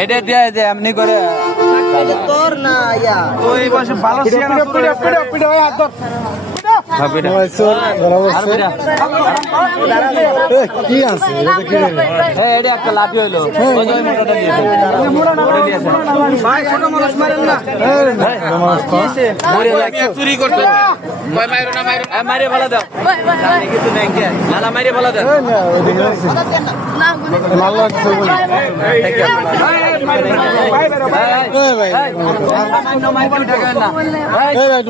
এটা দিয়ে যে এমনি করে তোর না ইয়া ওই বসে ভালো সিয়ানা পিড়া হাত ধর কি আছে এটা একটা লাঠি হইলো ভাই ছোট মানুষ মারেন না চুরি করতে মারিয়ে ভালো দাও কিছু নেই নালা মারিয়ে ভালো দাও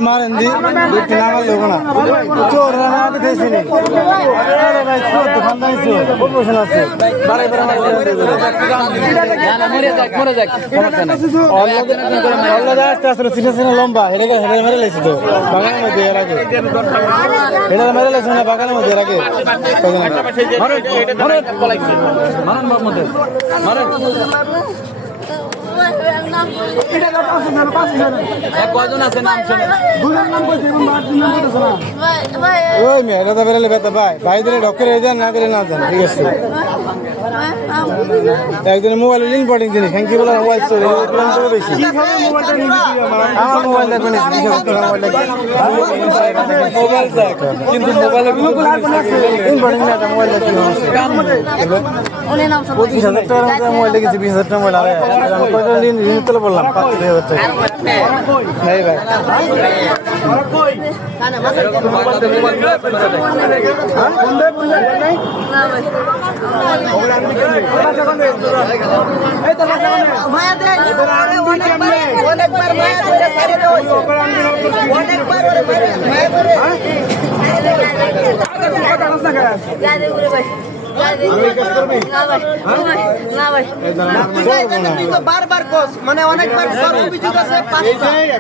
মারেন দি নামাল দেবো না চোর লম্বা এটা মেরে লেছি তো বাগানের মধ্যে এর আগে এটা মেরে লেছি না বাগানের মধ্যে এর আগে কজন আছে নাম শুনে ওই মেয়ে এটা বেরোলে বেতা ভাই ভাই দিলে ঢক্করে যান না দিলে না যান ঠিক আছে একজনের মোবাইল ইম্পর্টেন্ট জিনিস থ্যাংক বলে মোবাইল চলে বেশি আমার মোবাইল দেখবেন মোবাইল দেখ কিন্তু মোবাইলে ইম্পর্টেন্ট না মোবাইল দেখতে 25,000 টাকার মতো মোবাইল দেখেছি 20,000 টাকা মোবাইল আমি কয়টা ঋণ তুলে বললাম 5,000 টাকা এই ভাই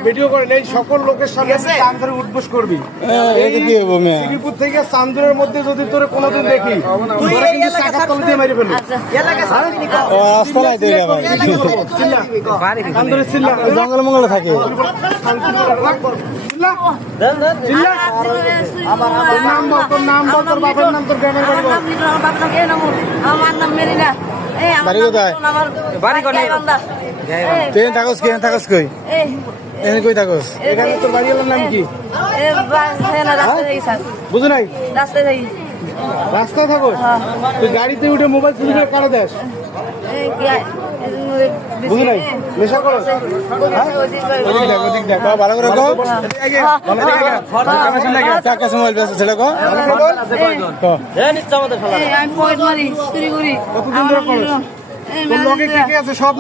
ভিডিও করে নেই সকল লোকের সামনে চান্দুরে উঠবোস করবি শ্রীপুর থেকে চান্দুরের মধ্যে যদি তোরে কোনোদিন দেখি তোরা কিন্তু চাকার তলে দিয়ে মেরে ফেলবি জঙ্গল মঙ্গলে থাকে তোর নাম বল তোর বাপের নাম তোর গ্রামের বাড়ি বল। আমার নাম মেরিনা বাড়ি কোথায় বাড়ি করে তুই থাকস কি থাকস কই এনে কই থাকস এখানে তোর বাড়িওয়ালার নাম কি বুঝো নাই রাস্তায় যাই রাস্তায় থাকোস তুই গাড়িতে উঠে মোবাইল চুরি করে কারো দেশ বুঝো নাই নেশা করো ভালো করে টাকা মোবাইল ব্যস্ত ছেলে কো আমি পকেট মারি চুরি করি কতদিন ধরে করো তোর লগে কি কি আছে সব